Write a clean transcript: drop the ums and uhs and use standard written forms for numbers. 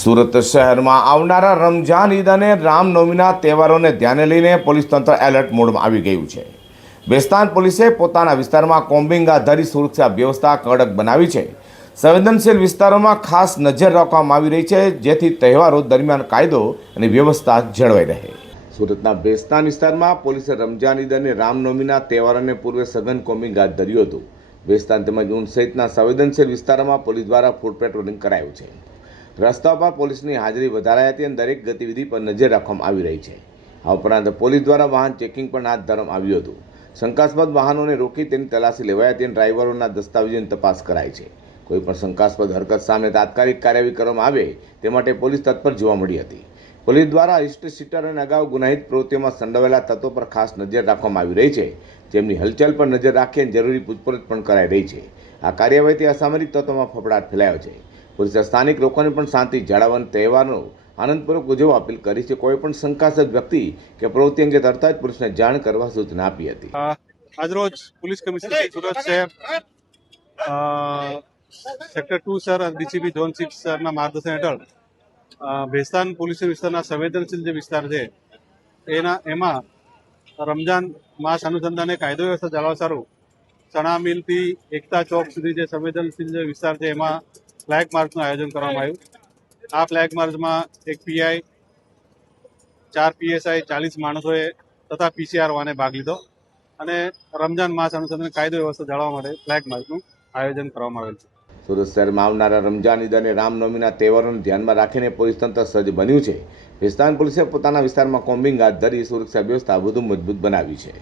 સુરત શહેરમાં આવનારા રમઝાન ઈદ અને રામનવમીના તહેવારોને ધ્યાને લઈને પોલીસ તંત્ર એલર્ટ મોડમાં આવી ગયું છે। બેસ્તાન પોલીસે પોતાના વિસ્તારમાં કોમ્બિંગ આધારિત સુરક્ષા વ્યવસ્થા કડક બનાવી છે। સંવેદનશીલ વિસ્તારોમાં ખાસ નજર રાખવામાં આવી રહી છે, જેથી તહેવારો દરમિયાન કાયદો અને વ્યવસ્થા જળવાઈ રહે। સુરતના બેસ્તાન વિસ્તારમાં પોલીસે રમઝાન ઈદ અને રામનવમીના તહેવારોને પૂર્વે સઘન કોમ્બિંગ હાથ ધર્યું હતું। બેસ્તાન તેમજ ઊંટ સહિતના સંવેદનશીલ વિસ્તારોમાં પોલીસ દ્વારા ફૂટ પેટ્રોલિંગ કરાયું છે। રસ્તા પર પોલીસની હાજરી વધારાઈ હતી અને દરેક ગતિવિધિ પર નજર રાખવામાં આવી રહી છે। આ ઉપરાંત પોલીસ દ્વારા વાહન ચેકિંગ પણ હાથ ધરવામાં આવ્યું હતું। શંકાસ્પદ વાહનોને રોકી તેની તલાશી લેવાઈ હતી અને ડ્રાઈવરોના દસ્તાવેજોની તપાસ કરાઈ છે। કોઈપણ શંકાસ્પદ હરકત સામે તાત્કાલિક કાર્યવાહી કરવામાં આવે તે માટે પોલીસ તત્પર જોવા મળી હતી। પોલીસ દ્વારા હિસ્ટ્રી સીટર અને અગાઉ ગુનાહિત પ્રવૃત્તિઓમાં સંડોવાયેલા તત્વો પર ખાસ નજર રાખવામાં આવી રહી છે, જેમની હલચલ પર નજર રાખી અને જરૂરી પૂછપરછ પણ કરાઈ રહી છે। આ કાર્યવાહીથી અસામરિક તત્વોમાં ફફડાટ ફેલાયો છે। પોલીસે સ્થાનિક લોકોને પણ શાંતિ જાળવવા તહેવારનો આનંદપૂર્વક ઉજવવા અપીલ કરી છે। કોઈ પણ શંકાસ્પદ વ્યક્તિ કે પ્રવૃત્તિ અંગે તરત જ પોલીસને જાણ કરવા સૂચના આપી હતી। આજરોજ પોલીસ કમિશનર સુરત શહેર સેક્ટર 2 સર અને ડીસીપી ઝોન 6 સરના માર્ગદર્શન હેઠળ ભેસ્તાન પોલીસ વિસ્તારના સંવેદનશીલ જે વિસ્તાર છે એમાં રમજાન માસ અનુસંધાને કાયદો વ્યવસ્થા જાળવવા સારું ચણા મિલથી એકતા ચોક સુધી જે સંવેદનશીલ જે વિસ્તાર છે એમાં ફ્લેગ માર્ચનું આયોજન કરવામાં આવ્યું। આ ફ્લેગ માર્ચમાં એક પીઆઈ, 4 પીએસઆઈ, 40 માણસોએ તથા પીસીઆર વાને ભાગ લીધો અને રમજાન માસ અનુસંધાને કાયદો વ્યવસ્થા જાળવવા માટે ફ્લેગ માર્ચનું આયોજન કરવામાં આવેલ છે। સુરત શહેરમાં આવનારા રમજાન ઈદ અને રામનવમીના તહેવારોને ધ્યાનમાં રાખીને પોલીસ તંત્ર સજ્જ બન્યું છે। ભેસ્તાન પોલીસે પોતાના વિસ્તારમાં કોમ્બિંગ હાથ ધરી સુરક્ષા વ્યવસ્થા વધુ મજબૂત બનાવી છે।